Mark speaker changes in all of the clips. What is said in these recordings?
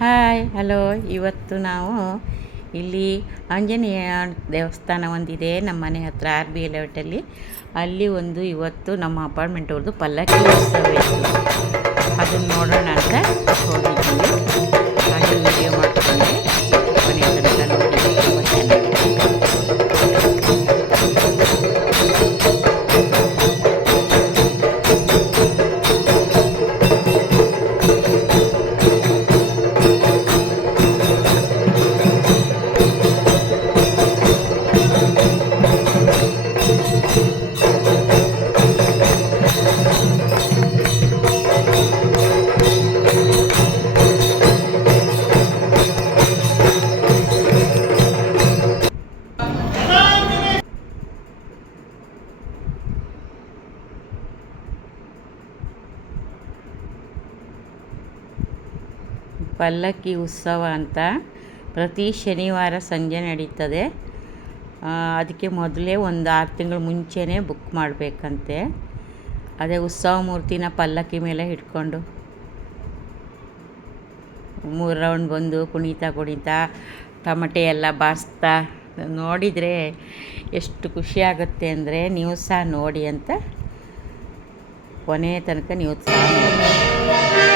Speaker 1: Hi, hello. ಇವತ್ತು ನಾವು ಇಲ್ಲಿ ಆಂಜನೇಯ ದೇವಸ್ಥಾನ ಒಂದಿದೆ, ನಮ್ಮ ಮನೆ ಹತ್ರ ಆರ್ ಬಿ ಲೇಔಟಲ್ಲಿ ಅಲ್ಲಿ ಒಂದು ಇವತ್ತು ನಮ್ಮ ಅಪಾರ್ಟ್ಮೆಂಟ್ ಅವ್ರದ್ದು ಪಲ್ಲಕ್ಕಿ ಉತ್ಸವ ಇತ್ತು ಅದನ್ನು ನೋಡೋಣ ಅಂತ ಹೋಗಿದ್ದೀವಿ ಹಾಗೆ ಪಲ್ಲಕ್ಕಿ ಉತ್ಸವ ಅಂತ ಪ್ರತಿ ಶನಿವಾರ ಸಂಜೆ ನಡೀತದೆ. ಅದಕ್ಕೆ ಮೊದಲೇ ಒಂದು ಆರು ತಿಂಗಳು ಮುಂಚೆನೇ ಬುಕ್ ಮಾಡಬೇಕಂತೆ. ಅದೇ ಉತ್ಸವ ಮೂರ್ತಿನ ಪಲ್ಲಕ್ಕಿ ಮೇಲೆ ಹಿಡ್ಕೊಂಡು ಮೂರು ರೌಂಡ್ ಬಂದು ಕುಣಿತಾ ಕುಣಿತಾ, ಟಮಟೆ ಎಲ್ಲ ಬಾರಿಸ್ತಾ ನೋಡಿದರೆ ಎಷ್ಟು ಖುಷಿ ಆಗುತ್ತೆ ಅಂದರೆ ನೀವು ಸಹ ನೋಡಿ ಅಂತ ಕೊನೆಯ ತನಕ ನೀವು ಸಹ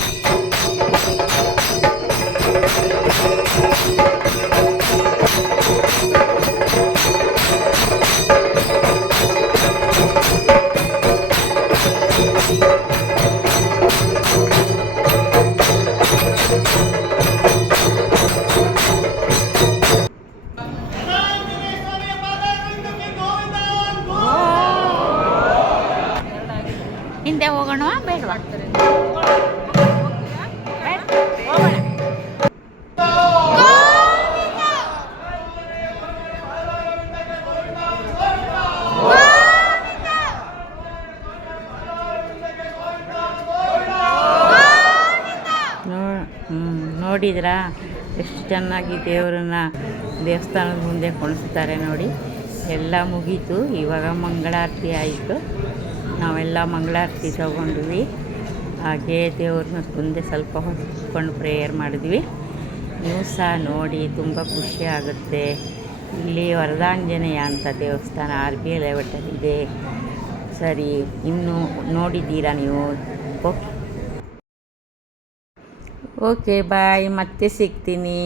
Speaker 1: ಹಿಂದೆ ಹೋಗೋಣ ಬೇಡವಾ? ನೋಡಿದ್ರಾ? ಎಷ್ಟು ಚೆನ್ನಾಗಿ ದೇವರನ್ನ ದೇವಸ್ಥಾನದ ಮುಂದೆ ಕೊಣಿಸ್ತಾರೆ ನೋಡಿ. ಎಲ್ಲ ಮುಗೀತು. ಇವಾಗ ಮಂಗಳಾರತಿ ಆಯಿತು. ನಾವೆಲ್ಲ ಮಂಗಳಾರತಿ ತಗೊಂಡ್ವಿ. ಹಾಗೆ ದೇವ್ರನ್ನ ಮುಂದೆ ಸ್ವಲ್ಪ ಹೊತ್ಕೊಂಡು ಪ್ರೇಯರ್ ಮಾಡಿದ್ವಿ. ನೀವು ಸಹ ನೋಡಿ ತುಂಬ ಖುಷಿ ಆಗುತ್ತೆ. ಇಲ್ಲಿ ವರದಾಂಜನೇಯ ಅಂತ ದೇವಸ್ಥಾನ ಆರ್ ಬಿ ಐ ಇದೆ. ಸರಿ, ಇನ್ನು ನೋಡಿದ್ದೀರಾ ನೀವು? ಓಕೆ ಓಕೆ ಬಾಯ್ ಮತ್ತೆ ಸಿಗ್ತೀನಿ.